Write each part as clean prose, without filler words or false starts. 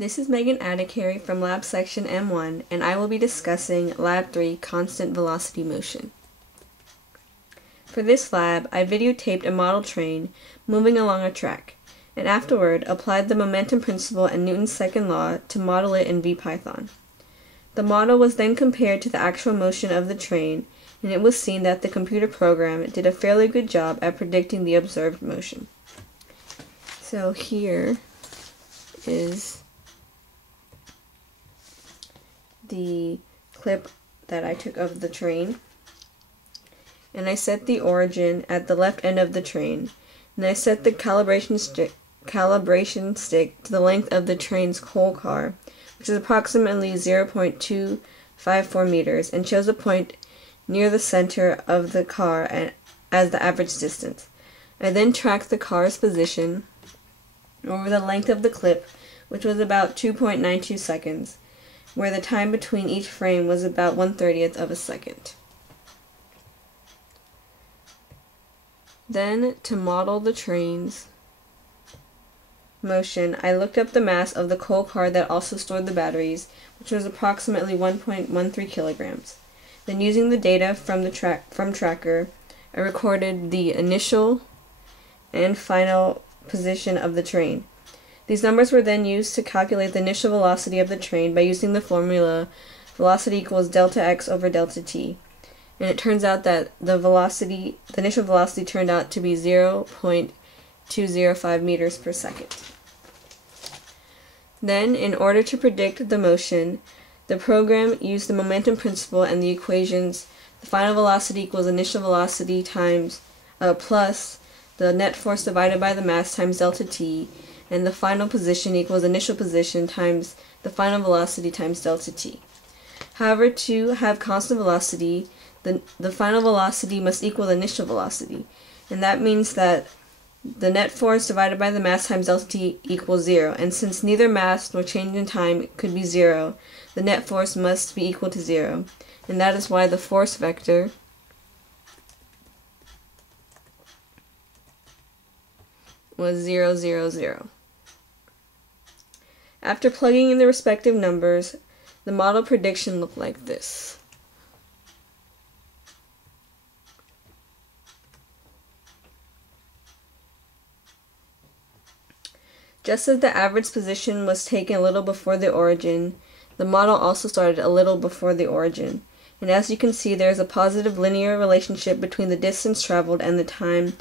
This is Megan Adekary from Lab Section M1, and I will be discussing Lab 3, Constant Velocity Motion. For this lab, I videotaped a model train moving along a track, and afterward applied the momentum principle and Newton's second law to model it in VPython. The model was then compared to the actual motion of the train, and it was seen that the computer program did a fairly good job at predicting the observed motion. So here is the clip that I took of the train, and I set the origin at the left end of the train, and I set the calibration stick to the length of the train's whole car, which is approximately 0.254 meters, and chose a point near the center of the car as the average distance. I then tracked the car's position over the length of the clip, which was about 2.92 seconds, where the time between each frame was about 1/30th of a second. Then, to model the train's motion, I looked up the mass of the coal car that also stored the batteries, which was approximately 1.13 kilograms. Then, using the data from Tracker, I recorded the initial and final position of the train. These numbers were then used to calculate the initial velocity of the train by using the formula velocity equals delta x over delta t. And it turns out that the initial velocity turned out to be 0.205 meters per second. Then, in order to predict the motion, the program used the momentum principle and the equations the final velocity equals initial velocity times plus the net force divided by the mass times delta t, and the final position equals initial position times the final velocity times delta t. However, to have constant velocity, the final velocity must equal the initial velocity, and that means that the net force divided by the mass times delta t equals 0, and since neither mass nor change in time could be 0, the net force must be equal to 0, and that is why the force vector was 0, 0, 0. After plugging in the respective numbers, the model prediction looked like this. Just as the average position was taken a little before the origin, the model also started a little before the origin. And as you can see, there is a positive linear relationship between the distance traveled and the time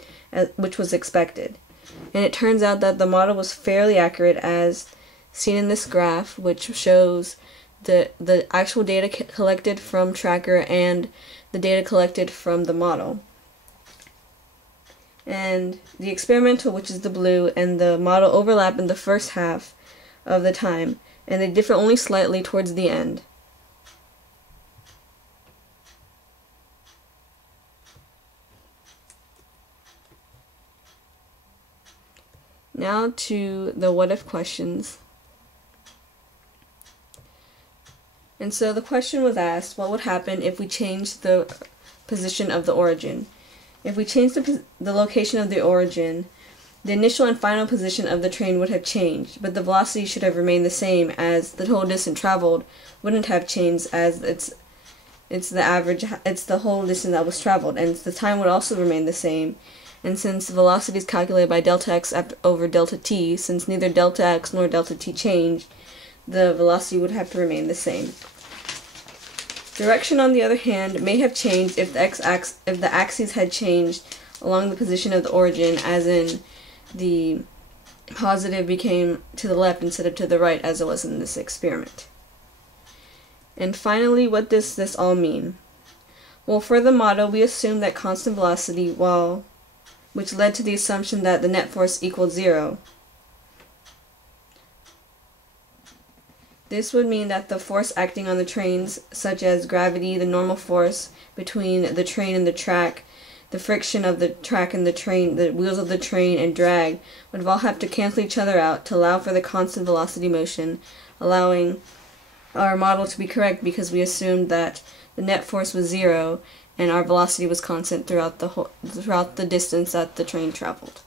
which was expected. And it turns out that the model was fairly accurate, as seen in this graph, which shows the actual data collected from Tracker and the data collected from the model. And the experimental, which is the blue, and the model overlap in the first half of the time, and they differ only slightly towards the end. Now to the what-if questions. And so the question was asked, what would happen if we changed the position of the origin? If we changed the location of the origin, the initial and final position of the train would have changed, but the velocity should have remained the same, as the total distance traveled wouldn't have changed, as it's the whole distance that was traveled, and the time would also remain the same. And since the velocity is calculated by delta x over delta t, since neither delta x nor delta t changed, the velocity would have to remain the same. Direction, on the other hand, may have changed if the axes had changed along the position of the origin, as in the positive became to the left instead of to the right, as it was in this experiment. And finally, what does this all mean? Well, for the model, we assume that constant velocity, which led to the assumption that the net force equaled 0. This would mean that the force acting on the trains, such as gravity, the normal force between the train and the track, the friction of the track and the train, the wheels of the train, and drag, would all have to cancel each other out to allow for the constant velocity motion, allowing our model to be correct because we assumed that the net force was 0 and our velocity was constant throughout the distance that the train traveled.